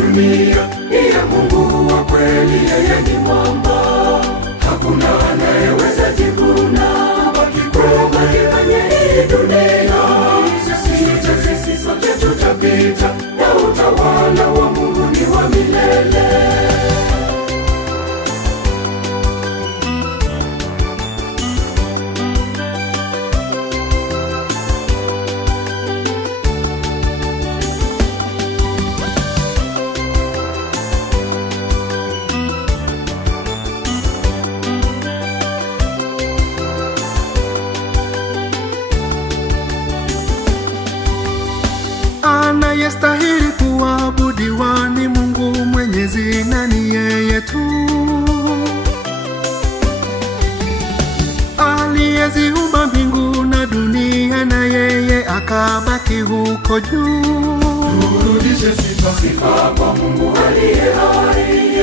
dunia, ndiye Mungu wa kweli, yeye ni mwamba. Hakuna anayeweza jivuna, baki kwenye hii dunia. Sisi sote tutapita, na utawala wa Mungu ni wa milele. Anayestahili kuabudiwa ni Mungu Mwenyezi, na ni yeye tu aliyeziumba mbingu na dunia, na yeye akabaki huko juu. Turudishe sifa kwa Mungu aliye hai,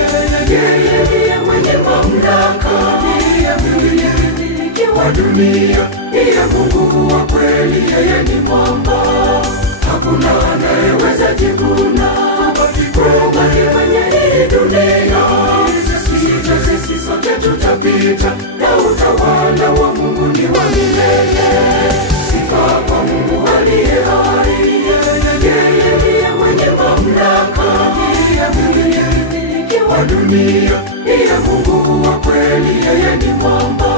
yeye ndiye mwenye mamlaka, ndiye mmiliki wa dunia, ndiye Mungu wa kweli, yeye ni mwamba. Hakuna anayeweza jivuna, baki kwenye hii dunia. Sisi sote tutapita, na utawala wa Mungu ni wa milele. Sifa kwa Mungu aliye hai, yeye ndiye mwenye mamlaka, ndiye mmiliki wa dunia, ndiye Mungu wa kweli, yeye ni mwamba.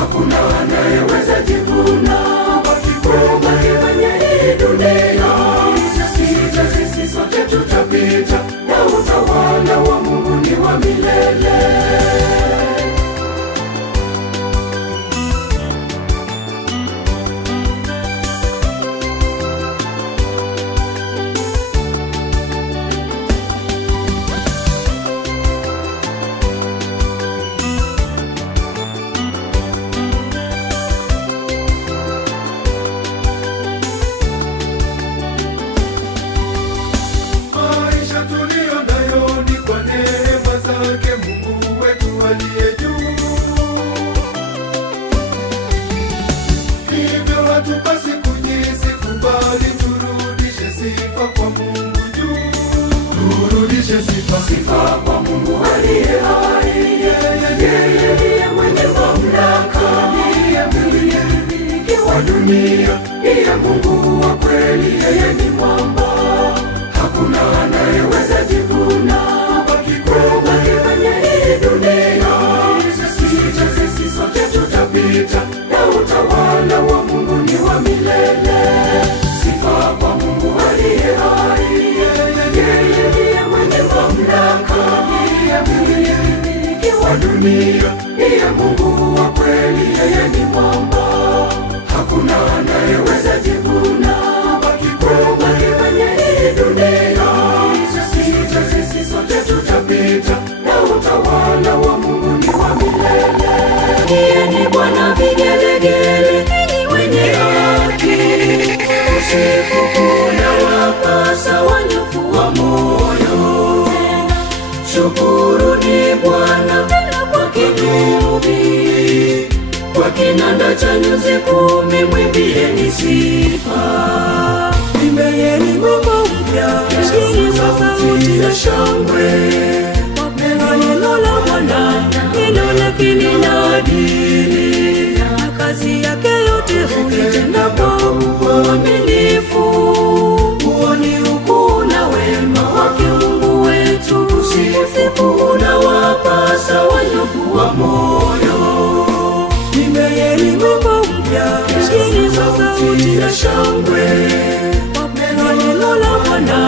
Hakuna anayeweza jivuna, baki kwenye hii dunia. Sisi sote tutapita, na utawala wa Mungu ni wa milele. Hatupasi kujisifu, bali turudishe sifa kwa Mungu juu. Turudishe sifa kwa Mungu aliye hai, yeye ndiye mwenye mamlaka, ndiye mmiliki wa dunia, ndiye Mungu wa kweli, yeye ni mwamba. Hakuna anayeweza jivuna, baki kwenye hii dunia. Sisi sote tutapita, na utawala wa Mungu ni wa milele. Sifa kwa Mungu aliye hai, yeye ndiye mwenye mamlaka, ndiye mmiliki wa dunia, ndiye Mungu wa kweli, yeye ni mwamba. Hakuna anayeweza jivuna, baki kwenye hii dunia. Sisi sote tutapita, na utawala wa Mungu ni wa milele. Yeye ni Bwana, vigelegele wenye haki, usifu kuna wapasa wanyofu wa moyo. Shukuruni Bwana kwa kinubi, kwa kinanda cha nyuzi 10 mwimbieni sifa. Imbayeni wimbo mpya, shikeni kwa sauti za shangwe. Wapenda neno la Bwana, neno lake linadili, na kazi yake yote huitenda kwa uaminifu. Huo ni ukuu na wema wake Mungu wetu, usifu unawapasa wanyofu wa moyo. Imbayeni wimbo mpya, shikeni kwa sauti za shangwe. Wapenda neno la Bwana,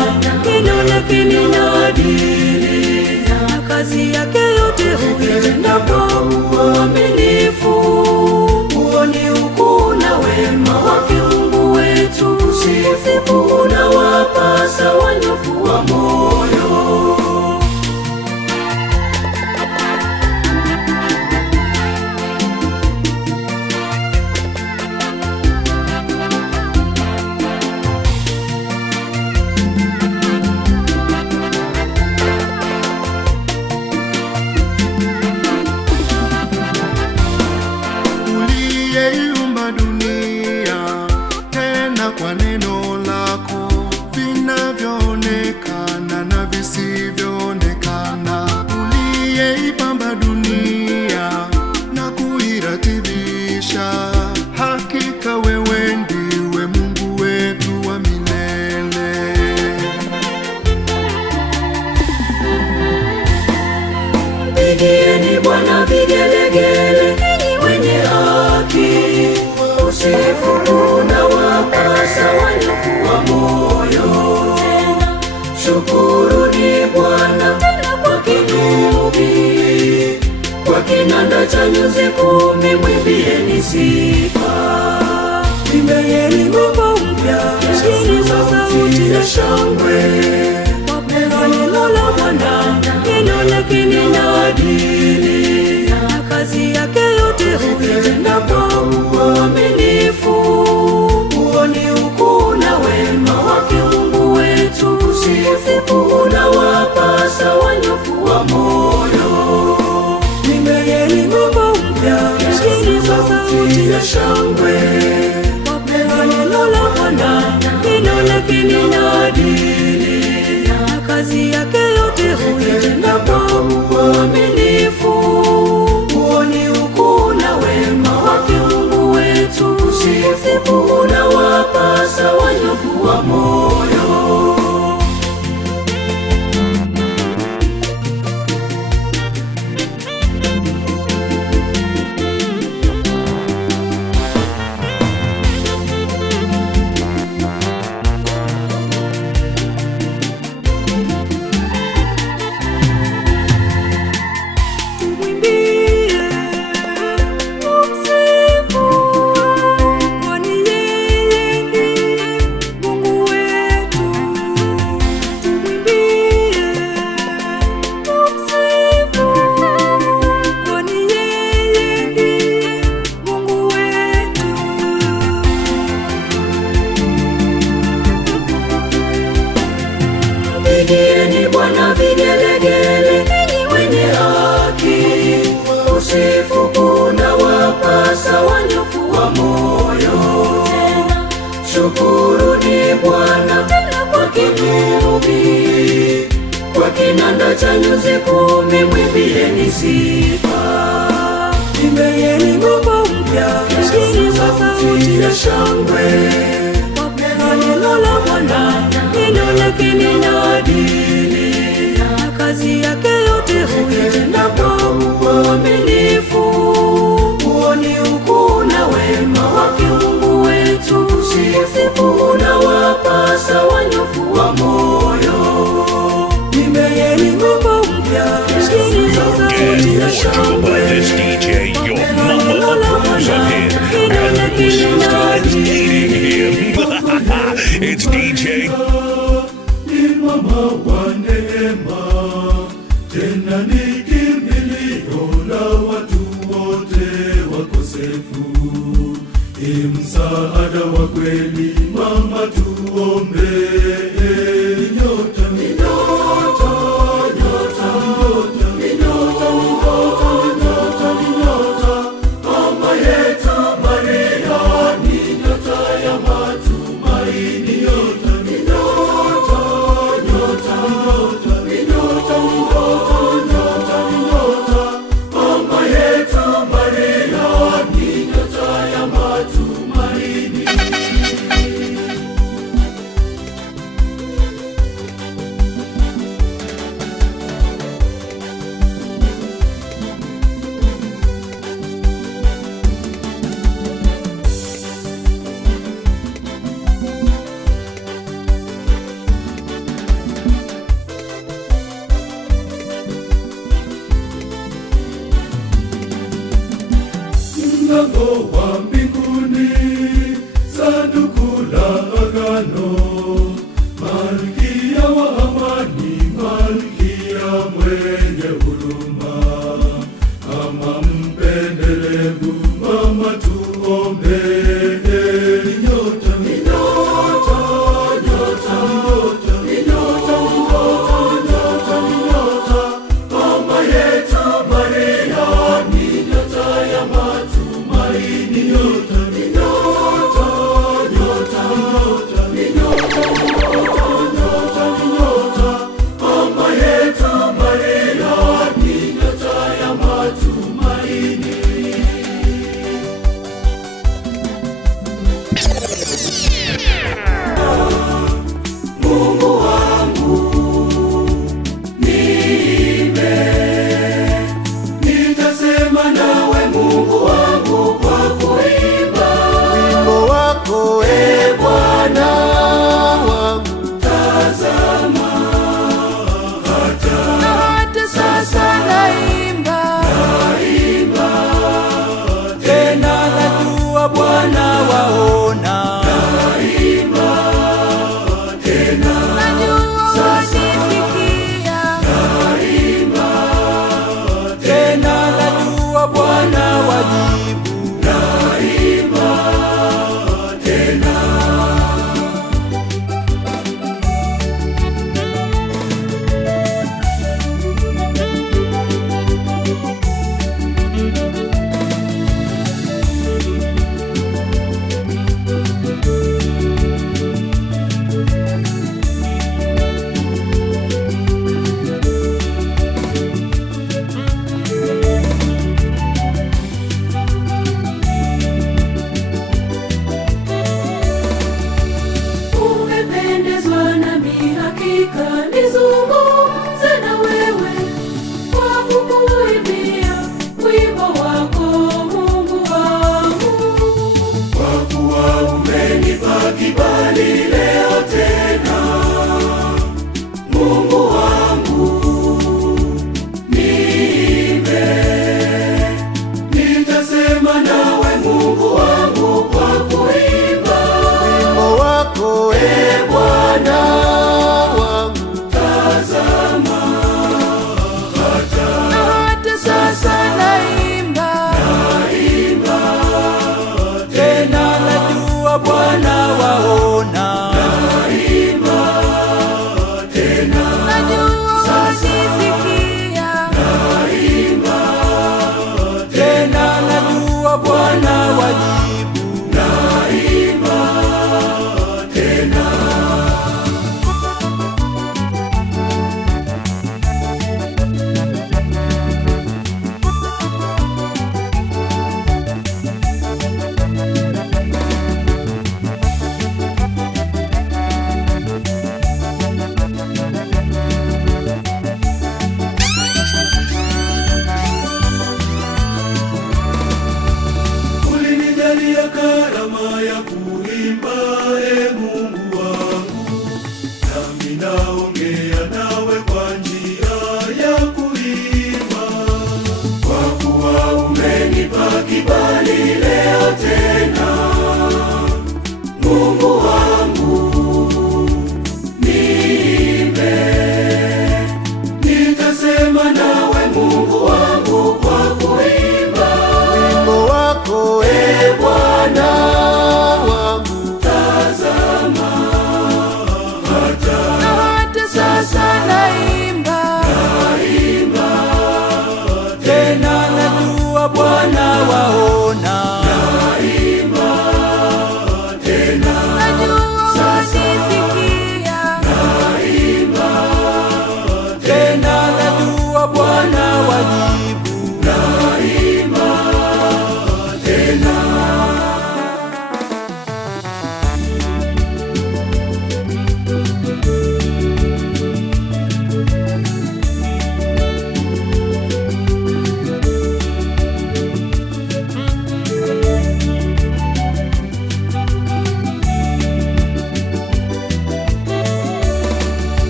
neno lake linadili, na kazi yake yote huitenda kwa uaminifu. Huo ni ukuu na wema wake Mungu wetu, usifu unawapasa wanyofu wa moyo. wapasa wanyofu wa moyo. Shukuruni Bwana kwa kinubi, kwa kinanda cha nyuzi 10 mwimbieni sifa. Imbayeni wimbo mpya chini za sauti ya shangwe. Wapenda neno la Bwana, neno lake lina adili, na kazi yake yote huitenda kwa uaminifu. Huo ni ukuu na wema wake Mungu wetu, usifu unawapasa wanyofu wa moyo. Imbayeni wimbo mpya chini za sauti ya shangwe. Wapenda neno la Bwana, neno lake lina adili, na kazi yake yote huitenda kwa uaminifu. Huo ni ukuu na wema wake Mungu wetu, usifu unawapasa wanyofu wa moyo. Pigieni Bwana vigelegele, enyi wenye haki, usifu unawapasa wanyofu wa moyo. Shukuruni Bwana kwa kinubi, kwa kinanda cha nyuzi 10 mwimbieni sifa. Imbayeni wimbo mpya chini za sauti ya shangwe. Wapenda neno la Bwana, neno lake lina adili, na kazi yake yote huitenda kwa uaminifu. Huo ni ukuu na wema wake Mungu wetu, usifu unawapasa wanyofu wa moyo. Imbayeni wimbo mpya chini za sauti ya shangwe. Wapenda neno la Bwana, neno lake lina adili. It's DJ. Ni mama wa neema, tena ni kimbilio la watu wote wakosefu. Ni msaada wa kweli, mama tuombe. Nyota, nyota, nyota, nyota, nyota, nyota, nyota, mama yetu Maria ni nyota ya matumaini. Nyota, nyota, nyota, nyota, nyota, nyota, nyota, mama yetu Maria ni nyota ya matumaini. Mlango wa mbinguni, sanduku la agano, malkia wa amani, malkia mwenye huruma, mama mpendelevu, mama tuombe. Nyota, nyota, nyota, nyota, nyota, nyota, nyota, mama yetu Maria ni nyota ya matumaini.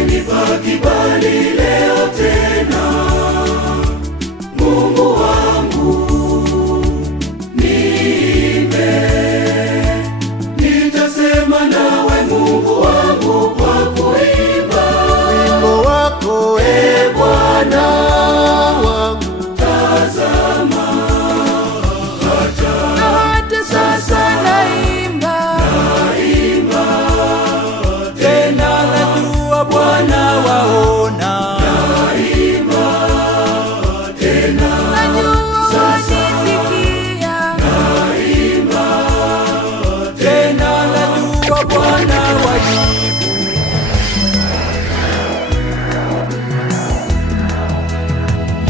umenipa kibali leo tena. Mungu wangu niimbe, nitasema nawe Mungu wangu kwa kuimba wimbo wako Bwana wangu. tazama, hata sasa naimba tena najua Bwana waona, tena najua wanisikia, tena najua Bwana wajibu.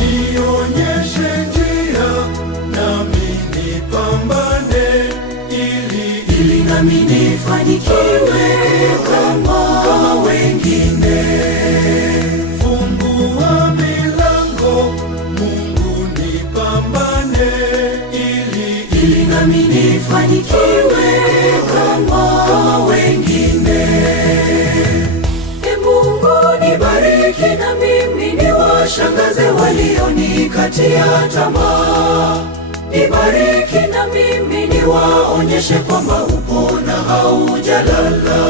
Nionyeshe njia nami nipambane, ili nami nifanikiwe kama wengine. fungua milango, Mungu nipambane, Ili nami nifanikiwe kama wengine. E Mungu nibariki na mimi niwashangaze walionikatia tamaa. Nibariki na mimi niwaonyeshe kwamba upo na haujalala.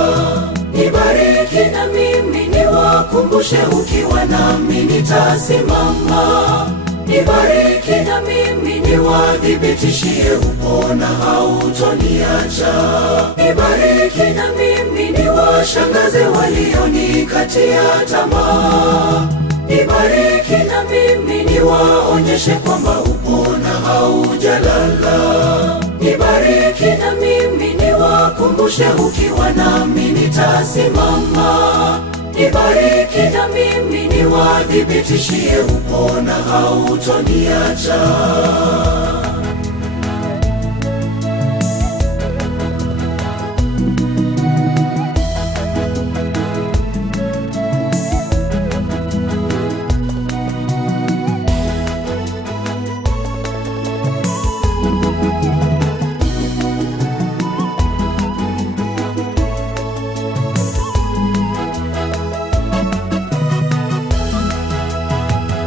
Nibariki na mimi niwakumbushe ukiwa nami nitasimama. Nibariki na mimi niwadhibitishie upo na hautoniacha. Nibariki na mimi niwashangaze walionikatia tamaa. Nibariki na mimi niwaonyeshe kwamba upo na haujalala. Nibariki na mimi niwakumbushe ukiwa nami nitasimama. Nibariki na mimi niwadhibitishie upo na hautoniacha.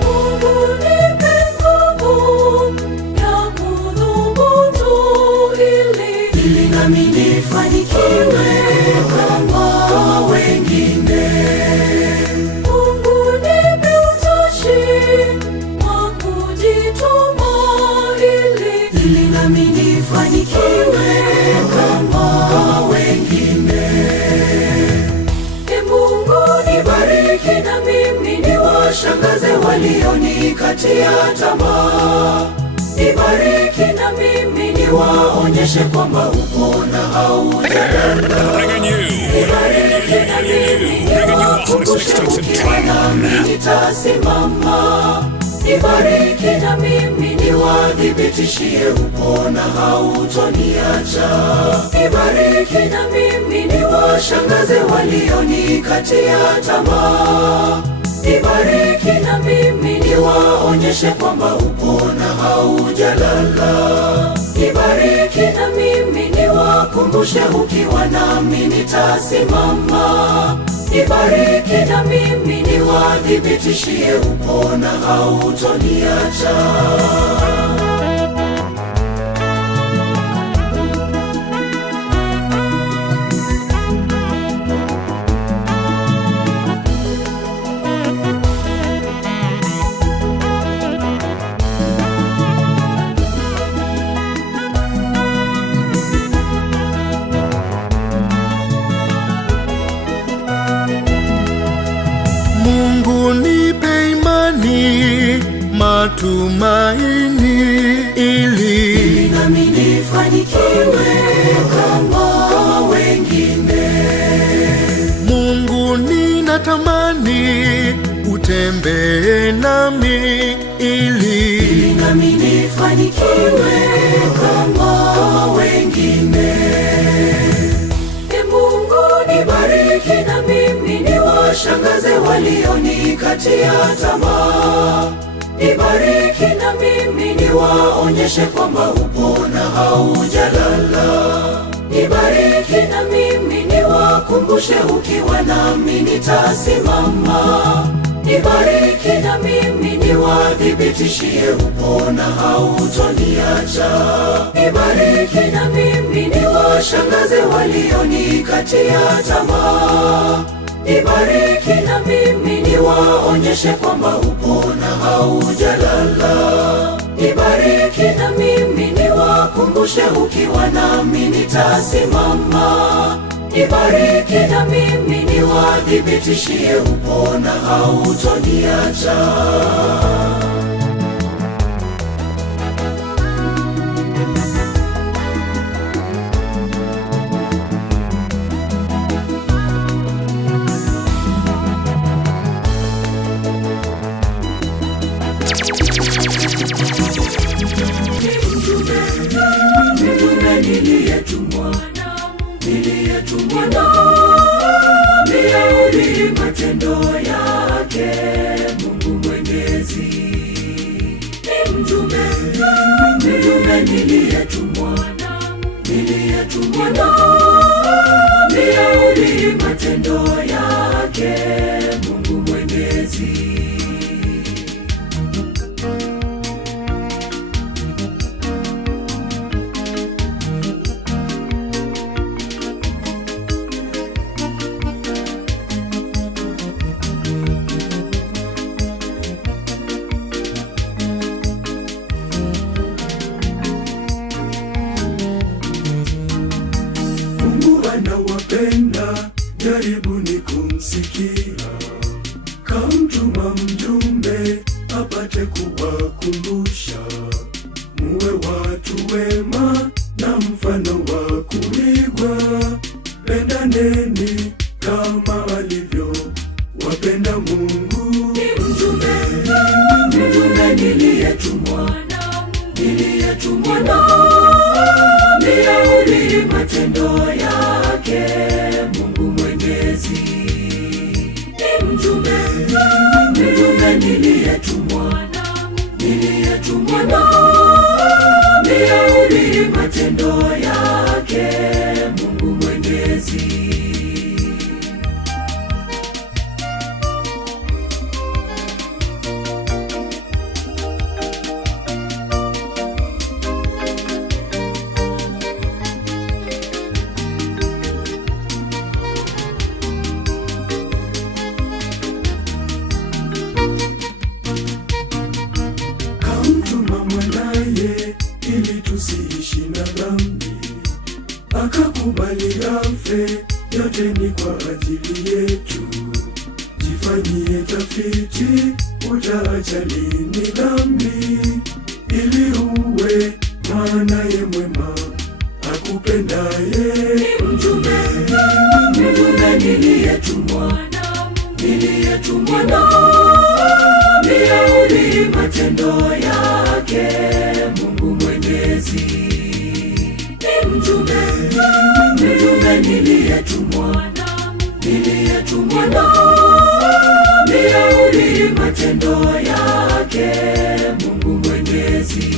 Mungu nipe nguvu ya kudhubutu ili nami nifanikiwe kama wengine. Mungu nipe utashi wa kujituma ili nami nifanikiwe kama wengine. E Mungu nibariki na mimi niwashangaze walionikatia tamaa. Nibariki na mimi niwaonyeshe kwamba upo na haujalala. Bringing you Nibariki na mimi niwakumbushe ukiwa nami nitasimama. Nibariki na mimi niwadhibitishie upo na hautoniacha. Nibariki na mimi niwashangaze walionikatia tamaa. Nibariki na mimi niwaonyeshe kwamba upo na haujalala. Nibariki na mimi niwakumbushe ukiwa nami nitasimama. Nibariki na mimi niwadhibitishie upo na hautoniacha. Mungu nipe imani, matumaini ili nami nifanikiwe kama wengine. Mungu ninatamani utembee nami ili nami nifanikiwe kama wengine. E Mungu nibariki na mimi niwashangaze walionikatia tamaa. Nibariki na mimi niwaonyeshe kwamba upo na haujalala. Nibariki na mimi niwakumbushe, ukiwa nami nitasimama. Nibariki na mimi niwathibitishie, upona hautoniacha. Nibariki na mimi niwashangaze walionikatia tamaa. Nibariki na mimi niwaonyeshe kwamba upona haujalala. Nibariki na mimi niwakumbushe, ukiwa nami nitasimama. Nibariki na mimi niwathibitishie, upona hautoniacha. Niliyetumwa nihubiri matendo yake Mungu Mwenyezi. Ni mjumbe niliyetumwa nihubiri matendo yake Mungu Mwenyezi. Anawapenda, jaribuni kumsikia. Kamtuma mjumbe apate kuwakumbusha, muwe watu wema na mfano wa kuigwa. Pendaneni kama alivyo wapenda Mungu. Ni mjumbe niliyetumwa nihubiri matendo yake Mungu Mwenyezi. Ni mjumbe niliyetumwa nihubiri matendo yake Mungu Mwenyezi. Kamtuma mwanaye ili tusiishi na dhambi, akakubali afe, yote ni kwa ajili yetu. Jifanyie tafiti, utaacha lini dhambi, ili uwe mwanaye mwema akupendaye. Ni mjumbe niliyetumwa nihubiri matendo yake Mungu Mwenyezi. Ni mjumbe niliyetumwa nihubiri matendo yake Mungu Mwenyezi.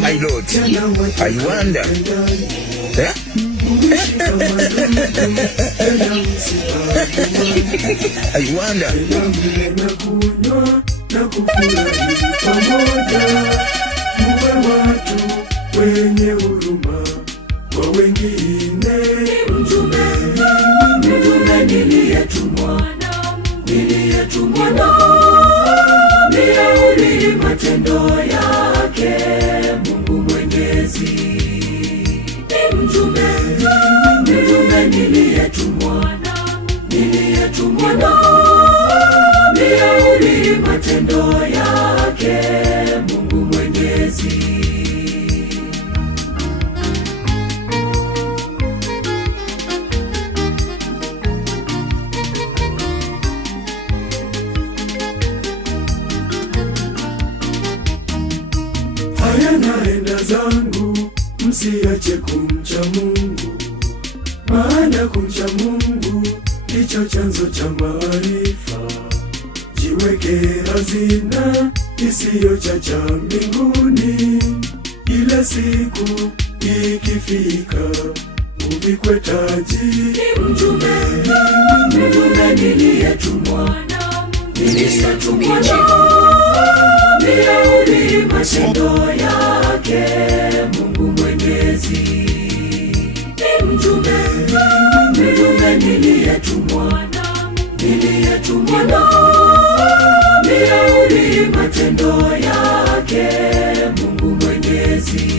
My Lord, I wonder. I wonder. Muwe watu wenye huruma kwa wengine. Ni mjumbe niliyetumwa nihubiri matendo yake Mungu Mwenyezi. Ni mjumbe niliyetumwa nihubiri matendo yake Mungu Mwenyezi. naenda zangu, msiache kumcha Mungu, maana kumcha Mungu ndicho chanzo cha maarifa. Jiweke hazina isiyochacha mbinguni, ile siku ikifika uvikwe taji. Mjumbe niliyetumwa niyahubiri matendo yake Mungu Mwenyezi. Mjumbe niliyetumwa niyahubiri matendo yake Mungu Mwenyezi.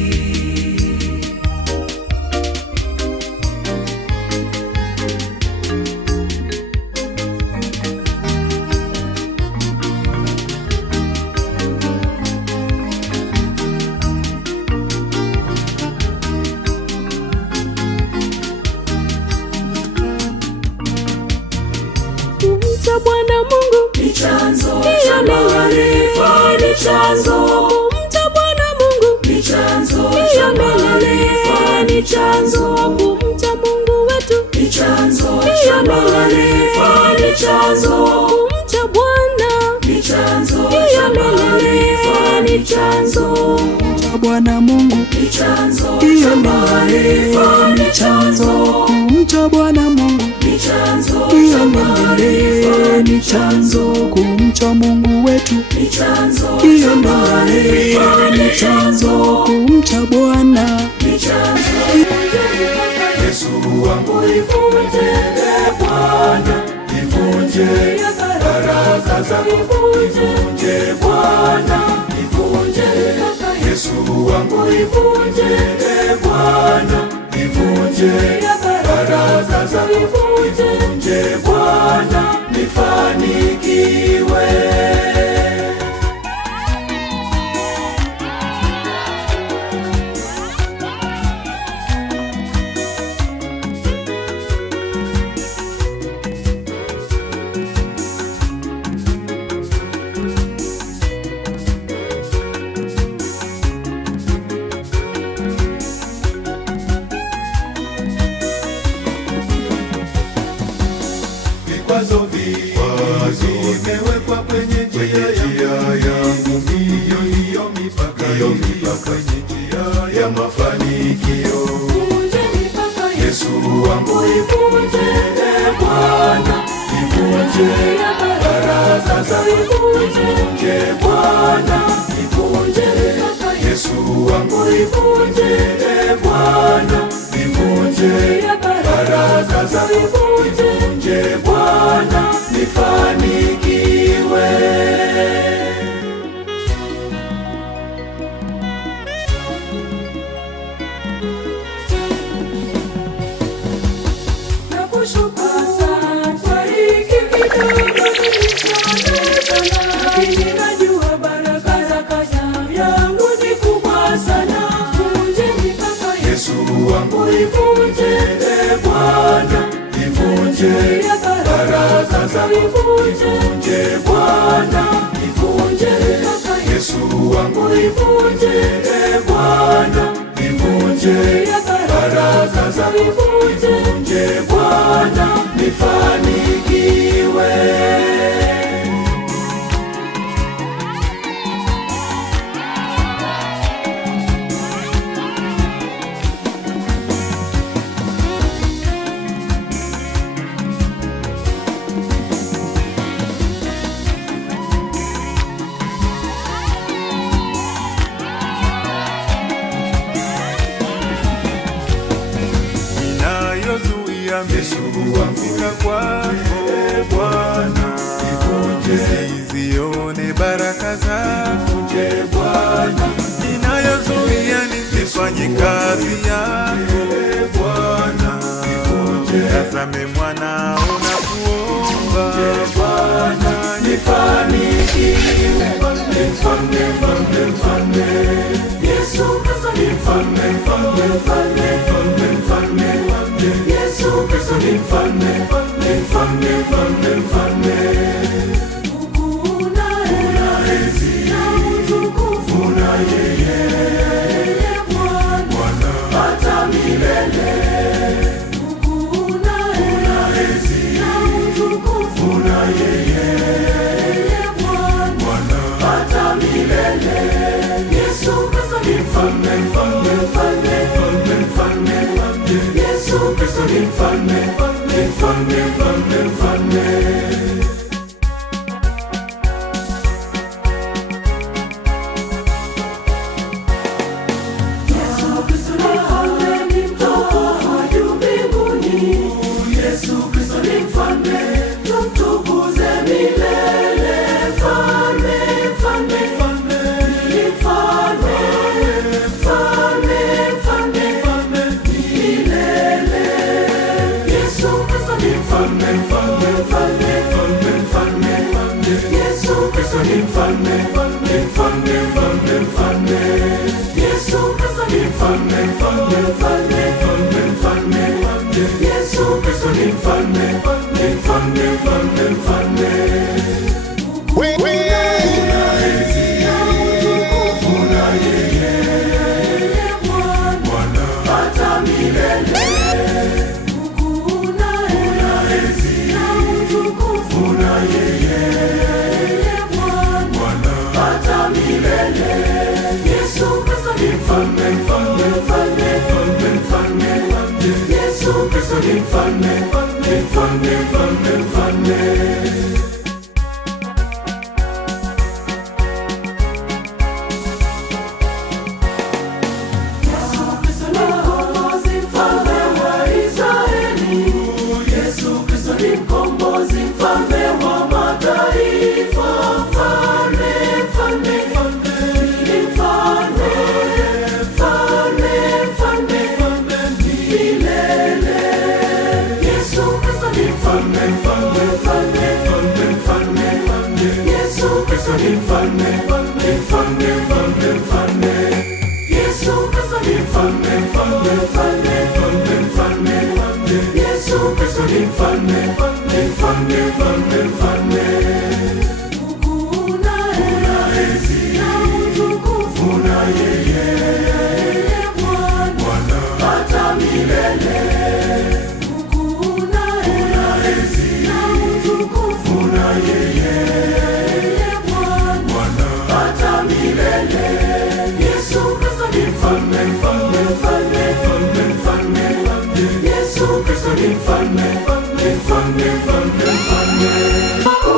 Kumcha Bwana Mungu ni chanzo cha maarifa, ni chanzo. Kumcha Bwana Mungu Ni chanzo cha maarifa, ni chanzo. Kumcha Mungu wetu Ni chanzo cha maarifa, ni chanzo. Kumcha Bwana Ni chanzo cha maarifa, ni chanzo. Kumcha Bwana Mungu Ni chanzo cha maarifa, ni chanzo. Kumcha Bwana Mungu Ni chanzo cha maarifa, ni chanzo. Kumcha Mungu wetu Ni chanzo cha maarifa, ni chanzo. Kumcha Bwana Ni chanzo. Yesu wangu ivunje, Bwana ivunje baraka zako, ivunje Bwana ivunje. Yesu wangu ivunje, Bwana ivunje baraka zako, ivunje Bwana nifanikiwe. Vikwazo vimewekwa kwenye njia yangu, hiyo mipaka kwenye njia ya mafanikio. Yesu wangu ivunje, Bwana ivunje baraka zako, ivunje Bwana ivunje. Yesu wangu ivunje, Bwana ivunje baraka zako, ivunje Bwana nifanikiwe. Nakushuka sana kwa hiki kidogo nilichopata, lakini najua baraka za kazi yangu ni kubwa sana. Vunje mipaka Yesu wangu ivunje, Bwana ivunje baraka zako, ivunje Bwana ivunje. Yesu wangu ivunje, Bwana ivunje baraka zako, ivunje Bwana nifanikiwe. Yesu wafika kwako Bwana, nisizione baraka zako Bwana, inayozuia nisifanye kazi yako Bwana. Tazame mwanao na kuomba Bwana, nifanikiwe. Mfalme, mfalme, mfalme, Yesu Kristo ni mfalme, mfalme, mfalme, mfalme, mfalme. Yesu Kristo ni mfalme, mfalme, mfalme, mfalme. Ukuu na enzi na utukufu na yeye. mfalme, ni mfalme, mfalme, mfalme.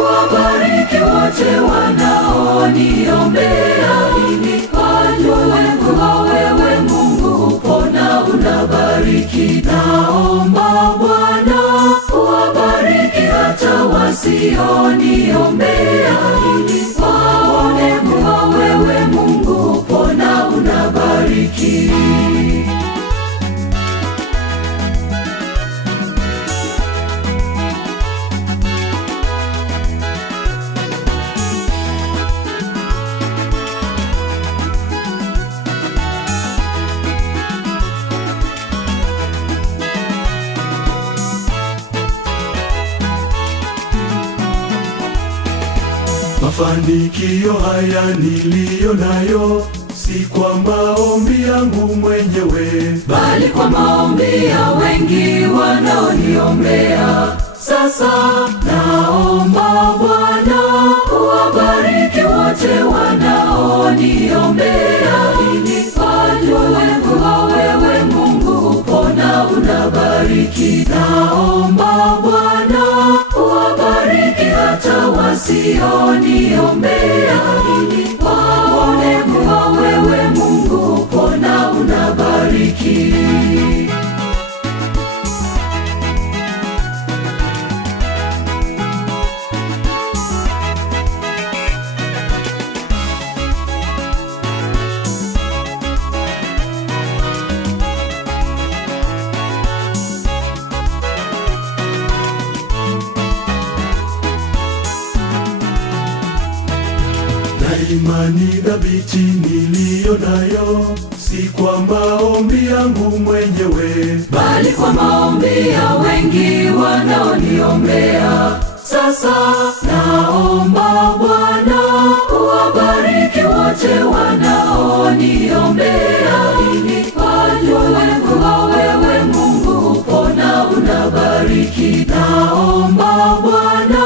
Wabariki wote wanaoniombea, ili wajue kuwa wewe Mungu upo na unabariki. Naomba Bwana uwabariki hata wasioniombea, ili waone kuwa wewe Mungu upo na unabariki. Mafanikio haya niliyo nayo si kwa maombi yangu mwenyewe, bali kwa maombi ya wengi wanaoniombea. Sasa naomba Bwana uwabariki wote wanaoniombea, ili wajue kuwa wewe Mungu upo na unabariki. Naomba Bwana uwabariki hata wasioniombea, ili waone kuwa wewe Mungu upo na unabariki. Imani dhabiti niliyo nayo si kwa maombi yangu mwenyewe, bali kwa maombi ya wengi wanaoniombea. Sasa naomba Bwana uwabariki wote wanaoniombea, ili wajue kuwa wewe Mungu upo na unabariki. Naomba Bwana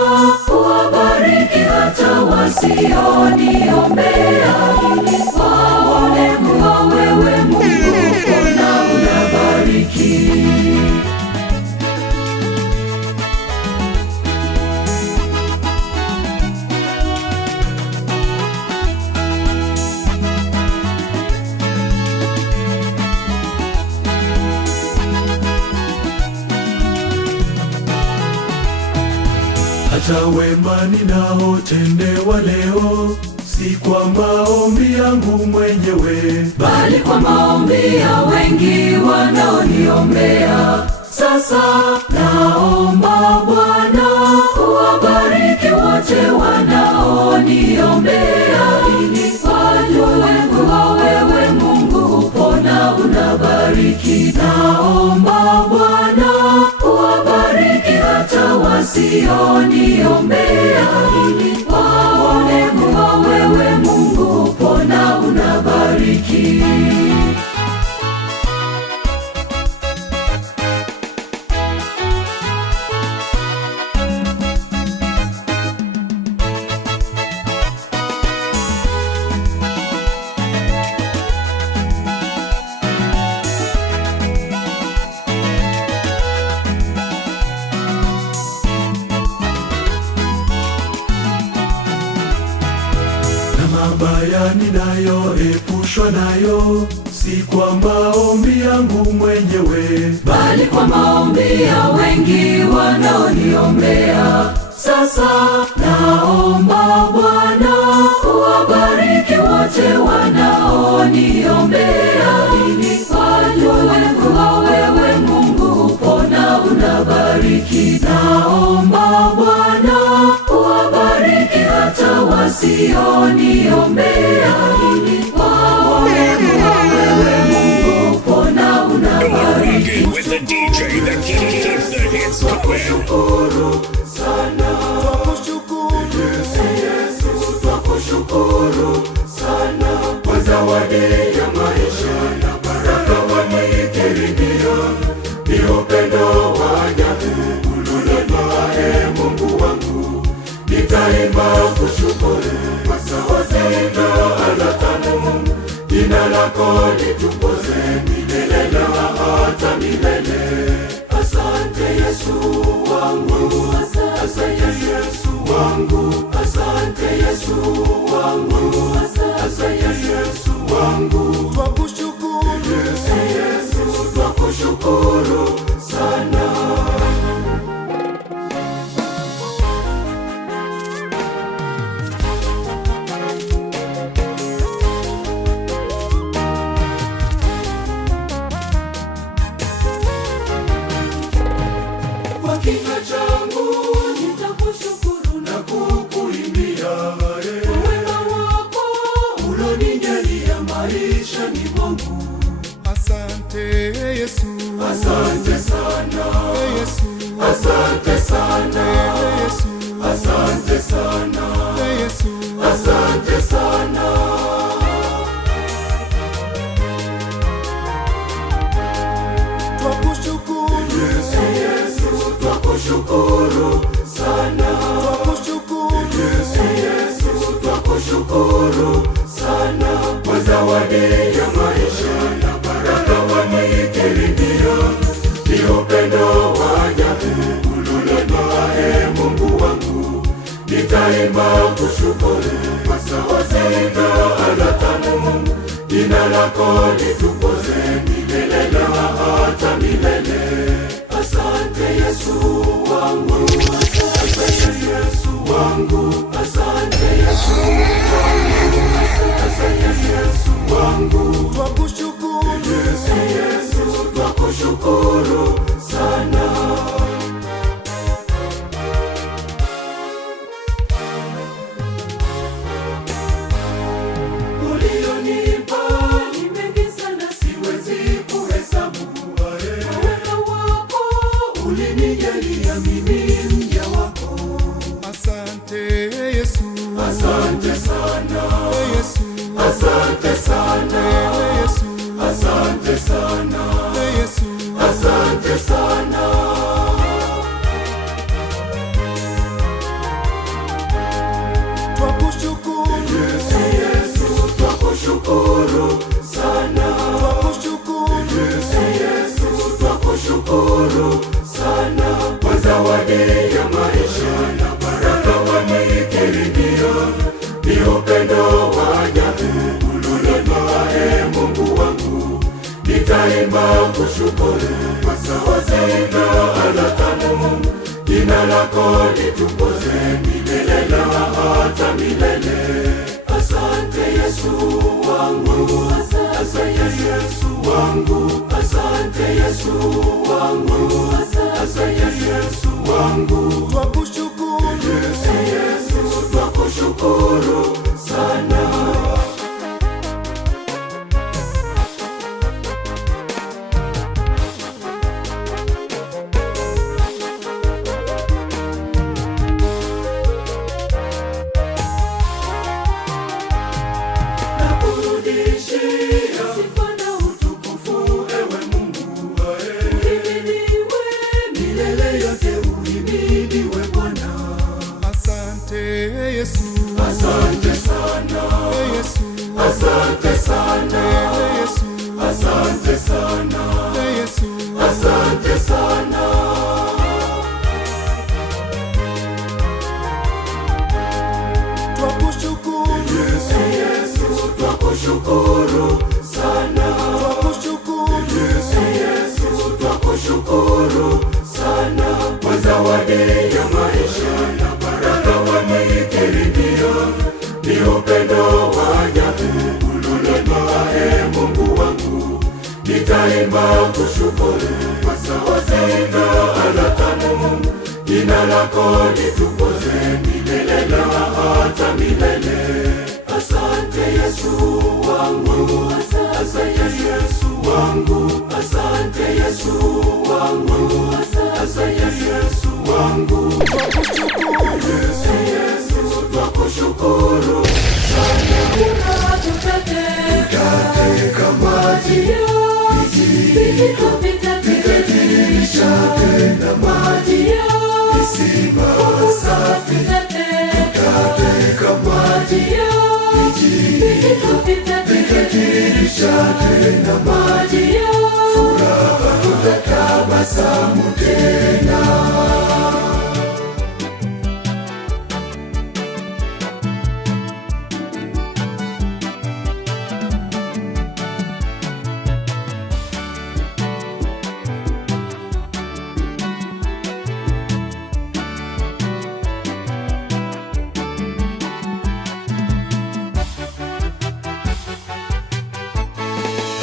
uwabariki hata wasioniombea, ili waone kuwa wewe Mungu upo na unabariki. hata wema ninaotendewa leo, si kwa maombi yangu mwenyewe, bali kwa maombi ya wengi wanaoniombea. Sasa naomba Bwana uwabariki wote wanaoniombea, ili wajue kuwa wewe Mungu upo na unabariki. Naomba Bwana uwabariki hata wasioniombea, ili waone kuwa wewe Mungu upo na unabariki. mabaya ninayoepushwa nayo, si kwa maombi yangu mwenyewe, bali kwa maombi ya wengi wanaoniombea. Sasa naomba Bwana uwabariki wote wanaoniombea, ili wajue kuwa wewe Mungu upo na unabariki. Naomba Bwana uwabariki hata wasioniombea, ili waone kuwa wewe Mungu upo na unabariki. With the DJ that keeps the hits going. Twakushukuru sana kwa zawadi ya maisha na baraka wanikirimia, ni upendo wa ajabu ulonipa, Mungu wangu. Nitaimba kushukuru kwa sawa sita ala tano, jina lako litukuzwe milele na hata milele. Asante Yesu wangu, asante Yesu wangu, asante Yesu wangu, asante Yesu wangu. Twakushukuru Yesu, twakushukuru sana. Kwa kinywa changu nitakushukuru na kukuimbia wema wako ulonijalia maishani mwangu. Asante Yesu, Asante sana Yesu, asante sana Yesu, asante sana Yesu, asante sana. twakushukuru Yesu, twakushukuru sana. Yesu, twakushukuru sana kwa zawadi ya maisha na baraka wanikirimia, ni upendo wa ajabu ulonipa, Mungu wangu. Nitaimba kushukuru kwa sawa sita ala tano, jina lako litukuzwe milele na hata milele. Asante Yesu wangu, asante Yesu wangu, asante Yesu wangu, asante Yesu wangu. twakushukuru Yesu, twakushukuru sana. Ulionipa ni mengi sana, siwezi kuhesabu. Wema wako ulinijalia mimi mja wako. Asante Yesu, Asante sana Yesu, asante sana Yesu, asante sana Yesu, asante sana. twakushukuru Yesu, twakushukuru sana. Yesu, twakushukuru sana kwa zawadi ya maisha na baraka wanikirimia, ni upendo wa ajabu ulonipa, Mungu wangu. Nitaimba kushukuru kwa sawa sita ala tano, jina lako litukuzwe milele na hata milele. Asante Yesu wangu, asante Yesu wangu, asante Yesu wangu, asante Yesu wangu. Twakushukuru Yesu, twakushukuru sana. Asante sana Yesu, asante sana Yesu, asante sana Yesu, asante sana. twakushukuru Yesu, twakushukuru sana. Yesu, twakushukuru sana kwa zawadi ya maisha na baraka wameikirimia. Ni upendo wa ajabu ulonipa, Mungu wangu. Nitaimba kushukuru kwa sauti na ala tamu. Jina lako litukuzwe milele na hata milele. Asante Yesu wangu, asante Yesu wangu, asante Yesu wangu, asante Yesu wangu. Yesu, twakushukuru sana. Katika maji vikatirisha tena maji, kisima safi. Katika maji vikatirisha tena maji, furaha tutatabasamu tena.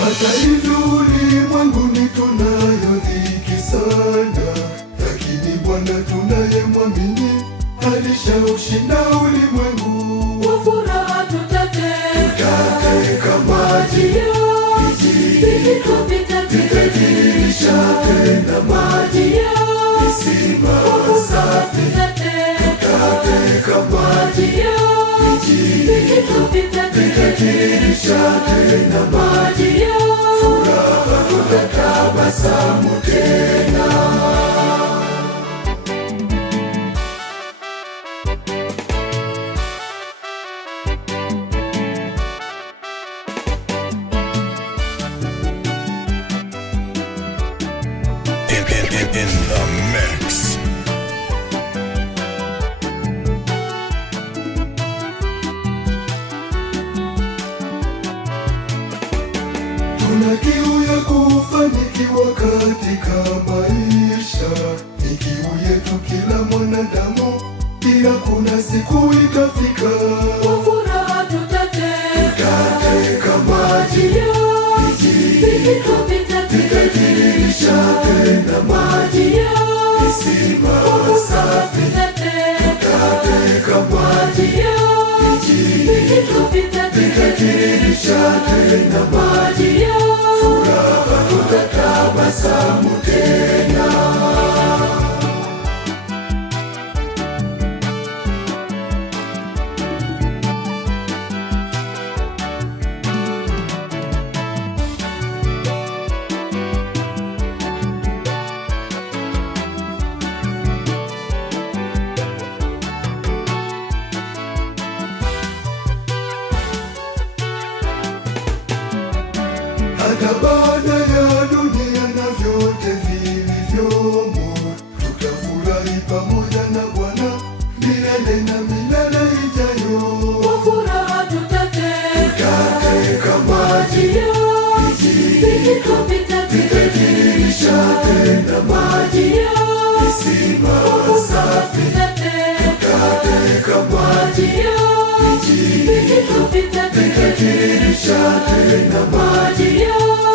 Hata hivyo ulimwenguni tunayo dhiki sana, lakini Bwana tunayemwamini alishaushinda ulimwengu. Kwa furaha tutateka Katika maji vikatirisha tena maji, kisima safi. Katika maji vikatirisha tena maji, furaha tutatabasamu tena. In the mix. Tuna kiu ya kufanikiwa katika maisha, ni kiu yetu kila mwanadamu, ila kuna siku itafika. Kwa furaha tutateka Katika maji vikatirisha tena maji, kisima safi. Katika maji vikatirisha tena maji, furaha tutatabasamu tena. Hata baada ya dunia na vyote vilivyomo, tutafurahi pamoja na Bwana milele na milele ijayo. Kwa furaha tutateka Katika maji vikatirisha tena maji, kisima katika maji vitatiririsha tena maji,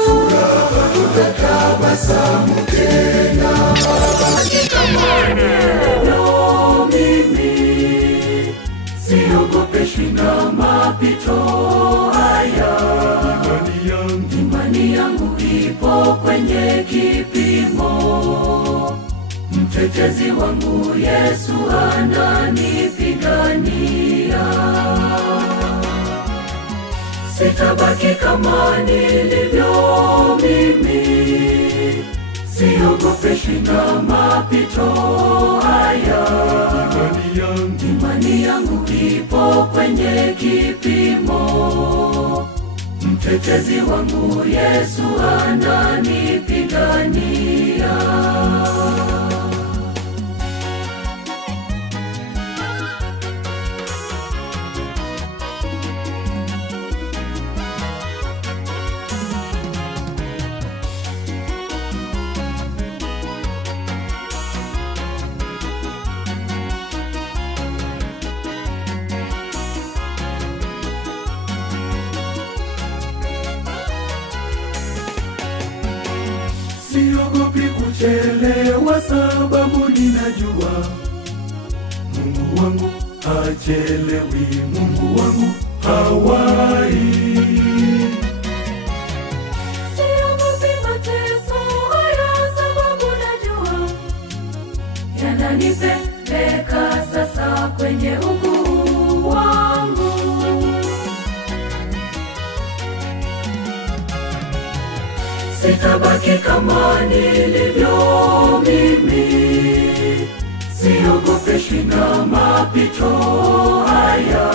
furaha tutatabasamu tena. Mimi siogopeshwi na mapito haya, imani yangu ipo kwenye kipimo. Mtetezi wangu Yesu ananipigania. Sitabaki kama nilivyo mimi, siogopeshwi na mapito haya. Imani yangu ipo kwenye kipimo. Mtetezi wangu Yesu ananipigania. Siogopi kuchelewa, sababu ninajua Mungu wangu hachelewi, Mungu wangu hawai. Siogopi mateso haya, sababu najua yananipeleka sasa kwenye ukuu wangu. Sitabaki kama nilivyo mimi, siogopeshwi na mapito haya.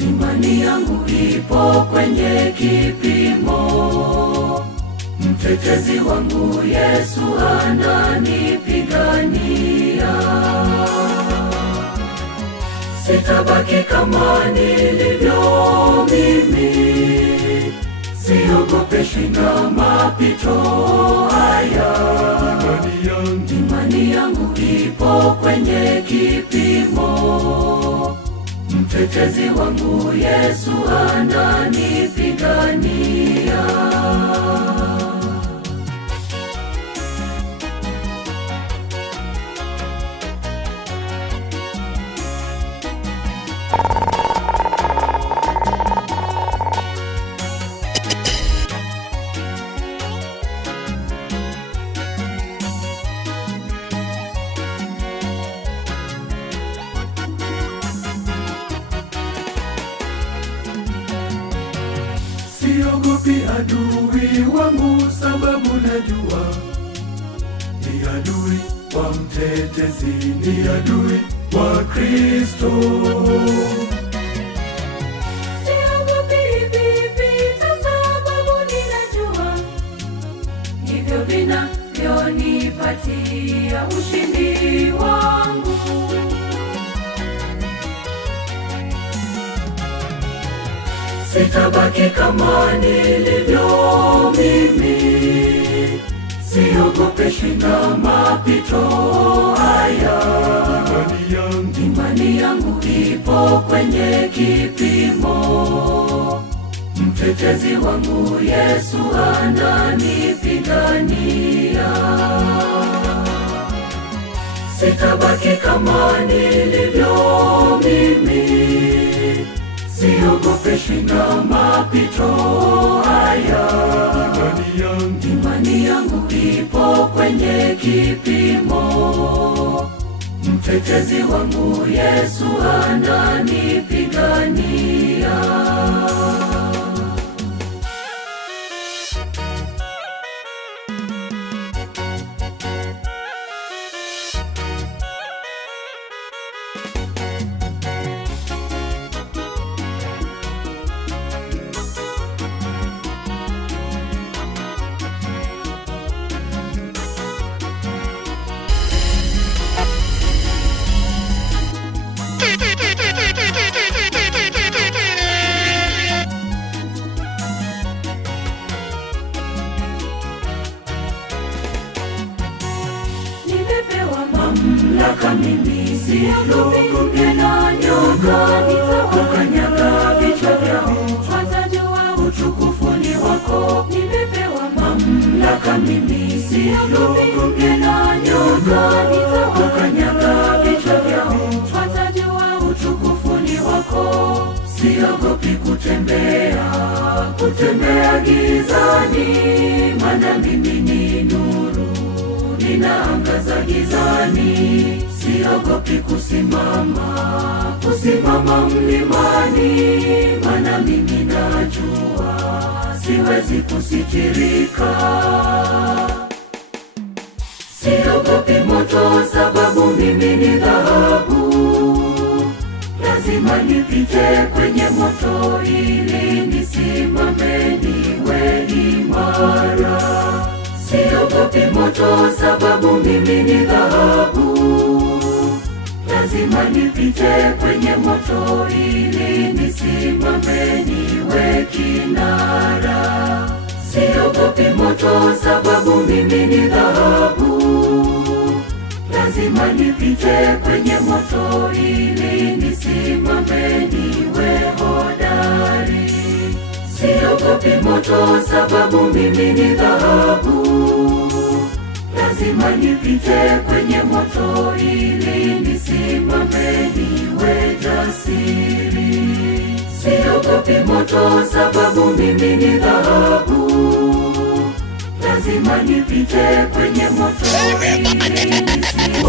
Imani yangu ipo kwenye kipimo. Mtetezi wangu Yesu ananipigania. Sitabaki kama nilivyo mimi, siogopeshwi na mapito haya. Imani yangu ipo kwenye kipimo. Mtetezi wangu Yesu ananipigania. Siogopi adui wangu, sababu najua ni adui wa mtetezi, ni adui wa Kristo. Siogopi vipita, sababu ninajua hivyo vinavyonipatia ushindi wangu. Sitabaki kama nilivyo mimi, siogopeshwi na mapito haya. Imani yangu ipo kwenye kipimo. Mtetezi wangu Yesu ananipigania. Sitabaki kama nilivyo mimi, siogopeshwi na mapito haya. Imani yangu ipo kwenye kipimo. Mtetezi wangu Yesu ananipigania. Nimetoka mimi, siogopi na nyota, nitawakanyaga vichwa vyao, watajua utukufu ni wako. Siogopi kutembea gizani, maana mimi ni nuru, ninaangaza gizani. Siogopi kusimama mlimani, maana mimi najua siwezi kusitirika. Siogopi moto, sababu mimi ni dhahabu, lazima nipite kwenye moto ili nisimame niwe imara. Siogopi moto, sababu mimi ni dhahabu, lazima nipite kwenye moto ili nisimame niwe kinara. Siogopi moto, sababu mimi ni dhahabu, lazima nipite kwenye moto ili nisimame niwe hodari. Siogopi moto, sababu mimi ni dhahabu, lazima nipite kwenye moto ili nisimame niwe jasiri. Siogopi moto, sababu mimi ni dhahabu, lazima nipite kwenye moto ili nisimame.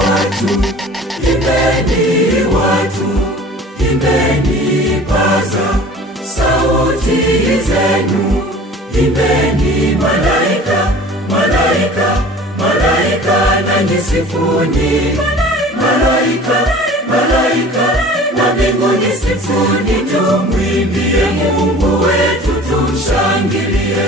Watu, imbeni paza sauti zenu, imbeni malaika, nanyi sifuni malaika, na mbinguni sifuni. Tumwimbie Mungu wetu, tumshangilie.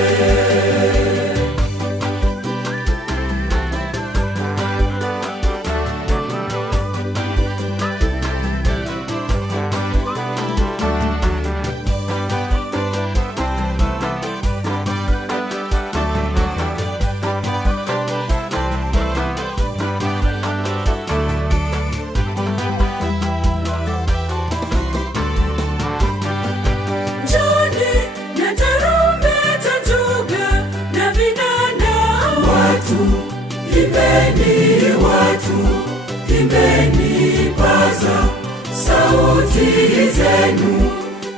Imbeni paza sauti zenu,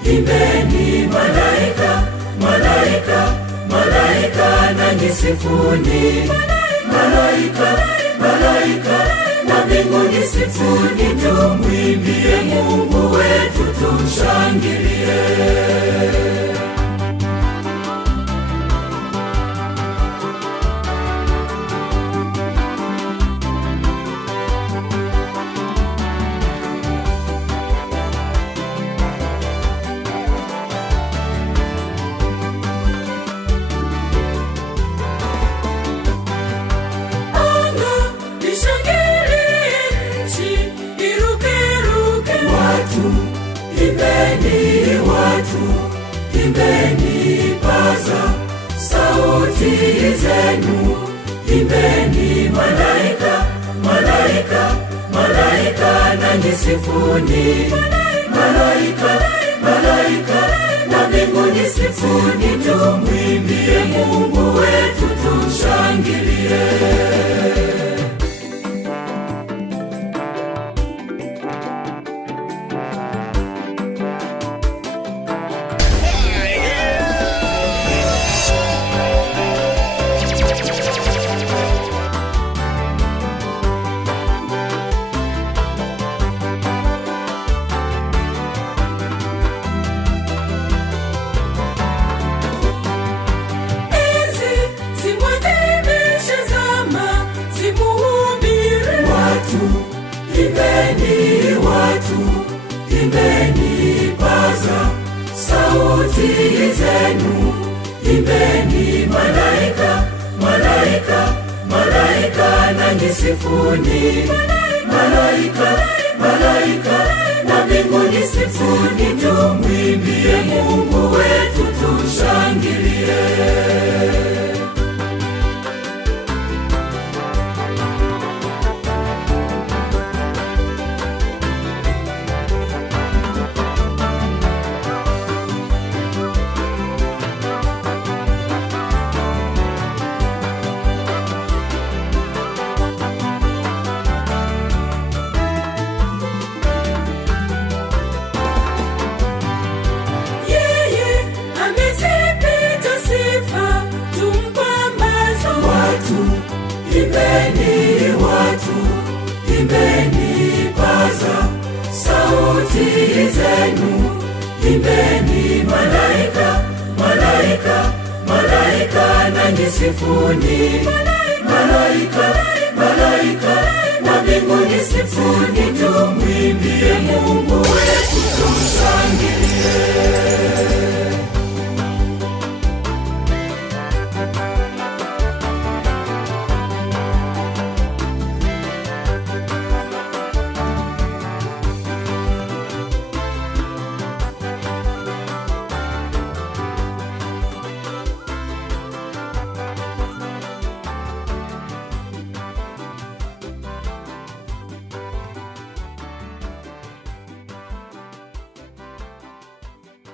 imbeni malaika, nanyi sifuni malaika, na mbinguni sifuni. Tumwimbie Mungu wetu, tumshangilie. Imbeni paza sauti zenu, imbeni malaika, nanyi sifuni malaika, na mbinguni sifuni. Tumwimbie Mungu wetu, tumshangilie. Imbeni paza sauti zenu, imbeni malaika, nanyi sifuni malaika, na mbinguni sifuni. Tumwimbie Mungu wetu, tumshangilie. zenu, imbeni malaika, malaika, malaika, nanyi sifuni. Malaika, malaika, wa mbinguni sifuni, tumwimbie Mungu wetu, tumshangilie.